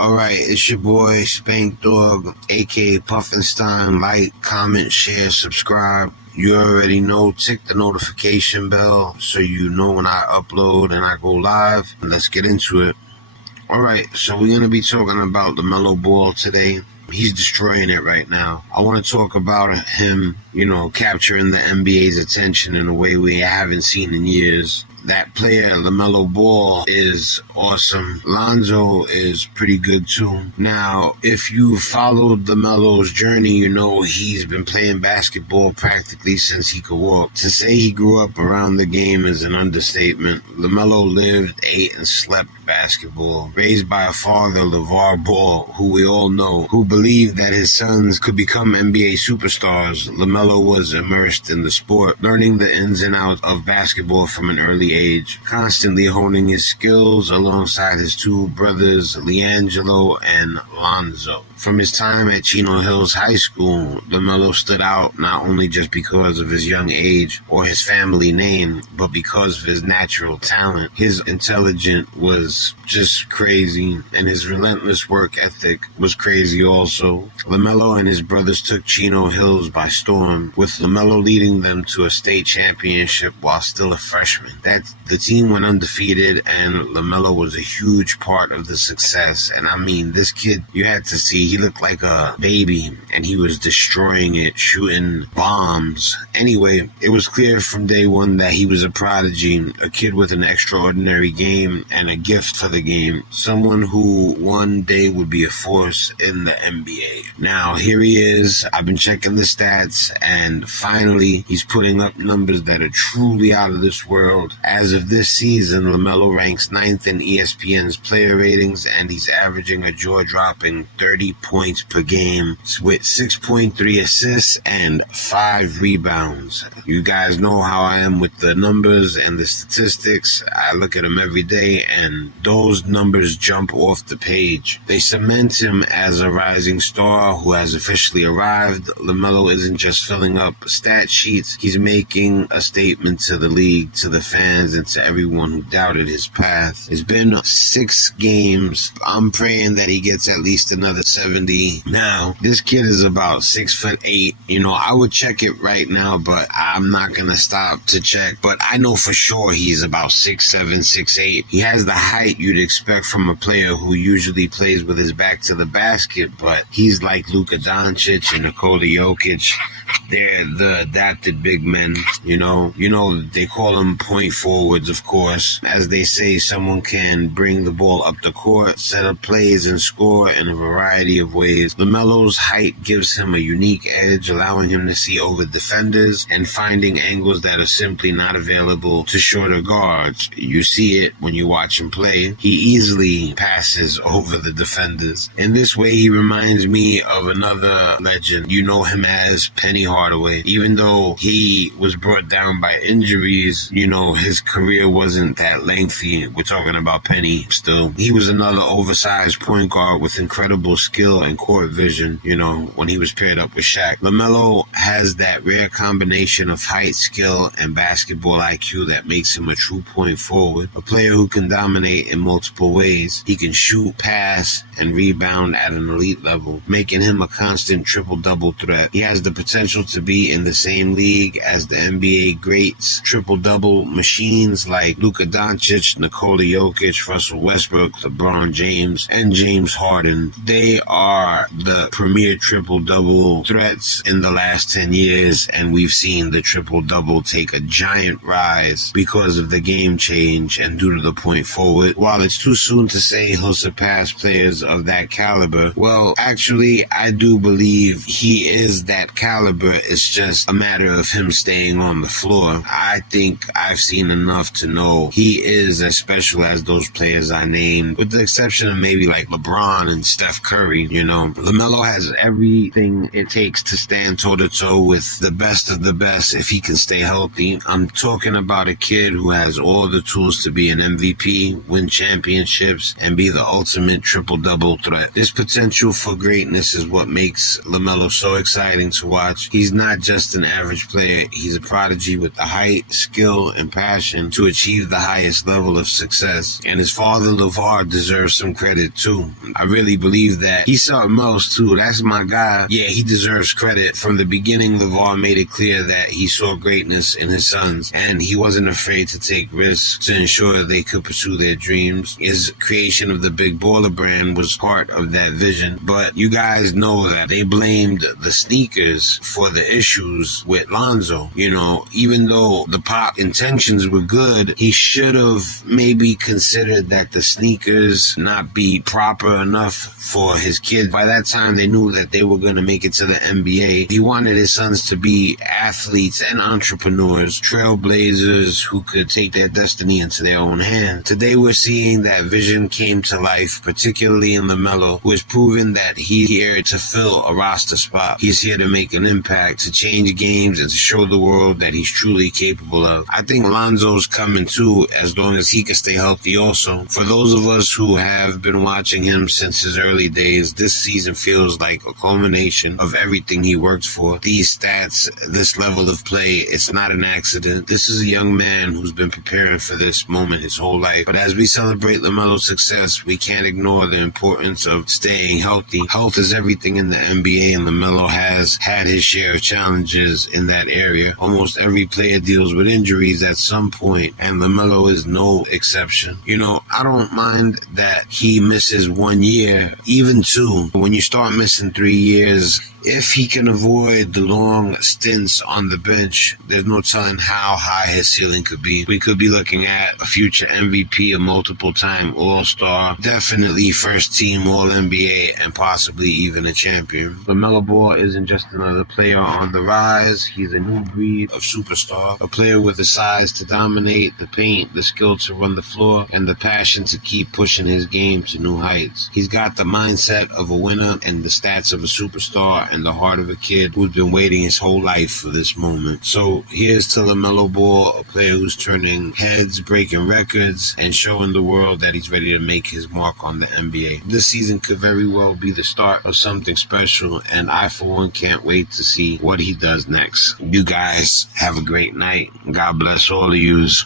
Alright, it's your boy Spankdog, aka Puffinstein. Like, comment, share, subscribe. You already know, tick the notification bell so you know when I upload and I go live. Let's get into it. Alright, so we're going to be talking about Lamelo Ball today. He's destroying it right now. I want to talk about him, capturing the NBA's attention in a way we haven't seen in years. That player, Lamelo Ball, is awesome. Lonzo is pretty good too. Now, if you followed Lamelo's journey, you know he's been playing basketball practically since he could walk. To say he grew up around the game is an understatement. Lamelo lived, ate, and slept basketball. Raised by a father, LeVar Ball, who we all know, who believed that his sons could become NBA superstars, Lamelo was immersed in the sport, learning the ins and outs of basketball from an early age, constantly honing his skills alongside his two brothers, LiAngelo and Lonzo. From his time at Chino Hills High School, Lamelo stood out not only just because of his young age or his family name, but because of his natural talent. His intelligence was just crazy, and his relentless work ethic was crazy also. Lamelo and his brothers took Chino Hills by storm, with Lamelo leading them to a state championship while still a freshman. The team went undefeated, and Lamelo was a huge part of the success. And I mean, this kid, you had to see, he looked like a baby, and he was destroying it, shooting bombs. Anyway, it was clear from day one that he was a prodigy, a kid with an extraordinary game and a gift for the game, someone who one day would be a force in the NBA. Now, here he is. I've been checking the stats, and finally, he's putting up numbers that are truly out of this world. As of this season, Lamelo ranks 9th in ESPN's player ratings, and he's averaging a jaw-dropping 30 points per game with 6.3 assists and 5 rebounds. You guys know how I am with the numbers and the statistics. I look at them every day, and those numbers jump off the page. They cement him as a rising star who has officially arrived. Lamelo isn't just filling up stat sheets. He's making a statement to the league, to the fans, and to everyone who doubted his path. It's been 6 games. I'm praying that he gets at least another 70. Now, this kid is about 6'8". I would check it right now, but I'm not gonna stop to check. But I know for sure he's about 6'7", 6'8". He has the height you'd expect from a player who usually plays with his back to the basket, but he's like Luka Doncic and Nikola Jokic. They're the adapted big men, they call them point forwards, of course. As they say, someone can bring the ball up the court, set up plays, and score in a variety of ways. Lamelo's height gives him a unique edge, allowing him to see over defenders and finding angles that are simply not available to shorter guards. You see it when you watch him play. He easily passes over the defenders. In this way, he reminds me of another legend. You know him as Penny Hardaway. Even though he was brought down by injuries, his career wasn't that lengthy. We're talking about Penny still. He was another oversized point guard with incredible skill and court vision, when he was paired up with Shaq. Lamelo has that rare combination of height, skill, and basketball IQ that makes him a true point forward, a player who can dominate in multiple ways. He can shoot, pass, and rebound at an elite level, making him a constant triple-double threat. He has the potential to be in the same league as the NBA greats, triple-double machines like Luka Doncic, Nikola Jokic, Russell Westbrook, LeBron James, and James Harden. They are the premier triple-double threats in the last 10 years, and we've seen the triple-double take a giant rise because of the game change and due to the point forward. While it's too soon to say he'll surpass players of that caliber, well, actually, I do believe he is that caliber. It's just a matter of him staying on the floor. I think I've seen enough to know he is as special as those players I named, with the exception of maybe like LeBron and Steph Curry. Lamelo has everything it takes to stand toe-to-toe with the best of the best if he can stay healthy. I'm talking about a kid who has all the tools to be an MVP, win championships, and be the ultimate triple-double threat. This potential for greatness is what makes Lamelo so exciting to watch. He's not just an average player. He's a prodigy with the height, skill, and passion passion to achieve the highest level of success. And his father, LeVar, deserves some credit too. I really believe that he's something else too. That's my guy. Yeah, he deserves credit. From the beginning, LeVar made it clear that he saw greatness in his sons, and he wasn't afraid to take risks to ensure they could pursue their dreams. His creation of the Big Baller brand was part of that vision. But you guys know that they blamed the sneakers for the issues with Lonzo. You know, even though the Pop intentions were good, he should have maybe considered that the sneakers not be proper enough for his kids. By that time, they knew that they were going to make it to the NBA. He wanted his sons to be athletes and entrepreneurs, trailblazers who could take their destiny into their own hands. Today, we're seeing that vision came to life, particularly in Lamelo, who has proven that he's here to fill a roster spot. He's here to make an impact, to change games, and to show the world that he's truly capable of. I think Lonzo's coming too, as long as he can stay healthy also. For those of us who have been watching him since his early days, this season feels like a culmination of everything he worked for. These stats, this level of play, it's not an accident. This is a young man who's been preparing for this moment his whole life. But as we celebrate LaMelo's success, we can't ignore the importance of staying healthy. Health is everything in the NBA, and LaMelo has had his share of challenges in that area. Almost every player deals with injuries at some point, and LaMelo is no exception. You know, I don't mind that he misses 1 year, even 2. When you start missing 3 years, if he can avoid the long stints on the bench, there's no telling how high his ceiling could be. We could be looking at a future MVP, a multiple-time All-Star, definitely first-team All-NBA, and possibly even a champion. LaMelo Ball isn't just another player on the rise. He's a new breed of superstar, a player with the size to dominate, the paint, the skill to run the floor, and the passion to keep pushing his game to new heights. He's got the mindset of a winner and the stats of a superstar, and the heart of a kid who's been waiting his whole life for this moment. So here's to LaMelo Ball, a player who's turning heads, breaking records, and showing the world that he's ready to make his mark on the NBA. This season could very well be the start of something special, and I, for one, can't wait to see what he does next. You guys have a great night. God bless all of yous.